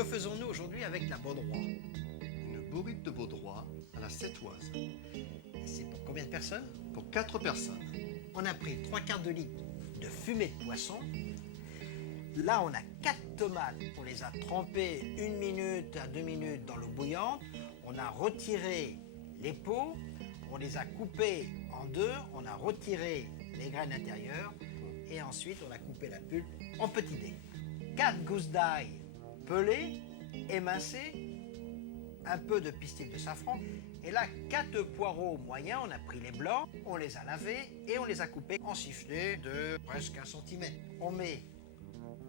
que faisons-nous aujourd'hui avec la baudroie? Une bourrite de baudroie à la sétoise. Et c'est pour combien de personnes? Pour 4 personnes. On a pris 3/4 de litre de fumée de poisson. Là, on a 4 tomates. On les a trempées 1 minute à 2 minutes dans l'eau bouillante. On a retiré les peaux. On les a coupées en deux. On a retiré les graines intérieures. Et ensuite, on a coupé la pulpe en petits dés. 4 gousses d'ail pelées, émincées. Un peu de pistil de safran. Et là, 4 poireaux moyens, on a pris les blancs, on les a lavés et on les a coupés en sifflets de presque 1 cm. On met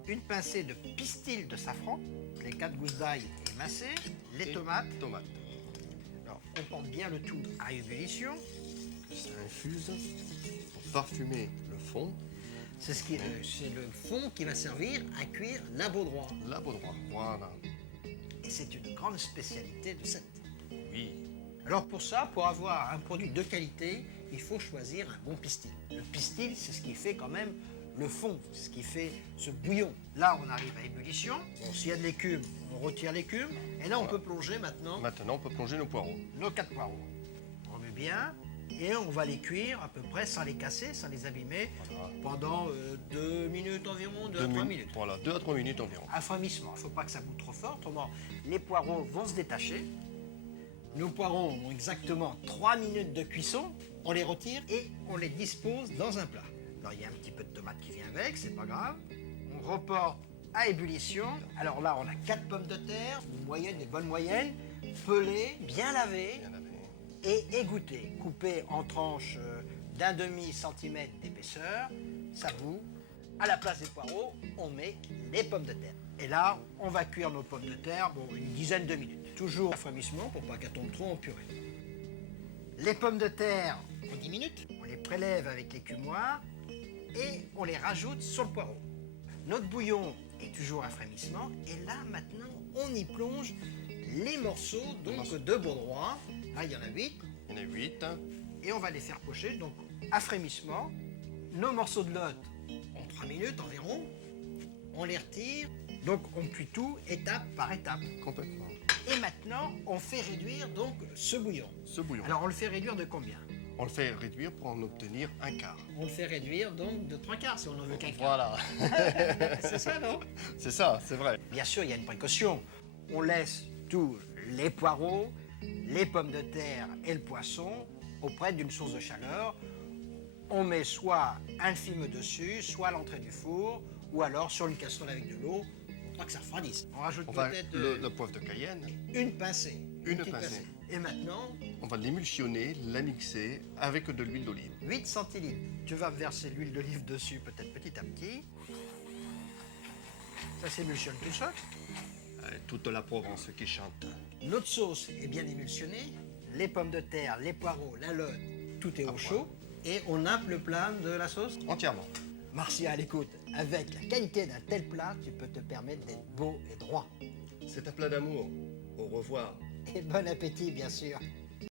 une pincée de pistil de safran, les 4 gousses d'ail émincées, les tomates. Alors, on porte bien le tout à ébullition. Ça infuse pour parfumer le fond. C'est le fond qui va servir à cuire la baudroie. La baudroie, voilà. Et c'est une grande spécialité de cette. Oui. Alors pour ça, pour avoir un produit de qualité, il faut choisir un bon pistil. Le pistil, c'est ce qui fait quand même le fond, c'est ce qui fait ce bouillon. Là, on arrive à ébullition. Bon, s'il y a de l'écume, on retire l'écume. Et là, on peut plonger maintenant Maintenant, on peut plonger nos poireaux. nos 4 poireaux. On met bien et on va les cuire à peu près sans les casser, sans les abîmer, Voilà. pendant 2 minutes environ, 2 à 3 minutes. Voilà, 2 à 3 minutes environ. Affamissement, il ne faut pas que ça goûte trop fort, autrement les poireaux vont se détacher. Nos poireaux ont exactement 3 minutes de cuisson, on les retire et on les dispose dans un plat. Alors il y a un petit peu de tomate qui vient avec, c'est pas grave. On reporte à ébullition. Alors là on a 4 pommes de terre, une moyenne, des bonnes moyennes, pelées, bien lavées Bien lavé. et égouttées, coupées en tranches d'1/2 centimètre d'épaisseur. Ça bout. À la place des poireaux, on met les pommes de terre. Et là, on va cuire nos pommes de terre, une dizaine de minutes. Toujours affamissement pour pas qu'elles tombent trop en purée. Les pommes de terre, en 10 minutes, on les prélève avec l'écumoire et on les rajoute sur le poireau. Notre bouillon est toujours à frémissement et là, maintenant, on y plonge les morceaux de baudroie. Là, il y en a 8 Il y en a 8. et on va les faire pocher, donc à frémissement. Nos morceaux de lotte en 3 minutes environ, on les retire, donc on cuit tout étape par étape. Complètement. Et maintenant, on fait réduire donc ce bouillon. Ce bouillon. Alors on le fait réduire de combien? On le fait réduire pour en obtenir un quart. On le fait réduire donc de 3/4 si on n'en veut qu'un quart. Voilà. C'est ça, non? C'est ça, c'est vrai. Bien sûr, il y a une précaution. On laisse tous les poireaux, les pommes de terre et le poisson auprès d'une source de chaleur. On met soit un film dessus, soit à l'entrée du four, ou alors sur une casserole avec de l'eau, pour pas que ça refroidisse. On rajoute On va peut-être le poivre de Cayenne. une pincée. Une petite pincée. Et maintenant, On va l'émulsionner, la mixer avec de l'huile d'olive. 8 centilitres. Tu vas verser l'huile d'olive dessus, peut-être petit à petit. Ça s'émulsionne tout seul. Toute la Provence qui chante. Notre sauce est bien émulsionnée. Les pommes de terre, les poireaux, la lotte, tout est au chaud. Et on nappe le plat de la sauce. Entièrement. Martial, écoute, avec la qualité d'un tel plat, tu peux te permettre d'être beau et droit. C'est un plat d'amour. Au revoir. Et bon appétit, bien sûr.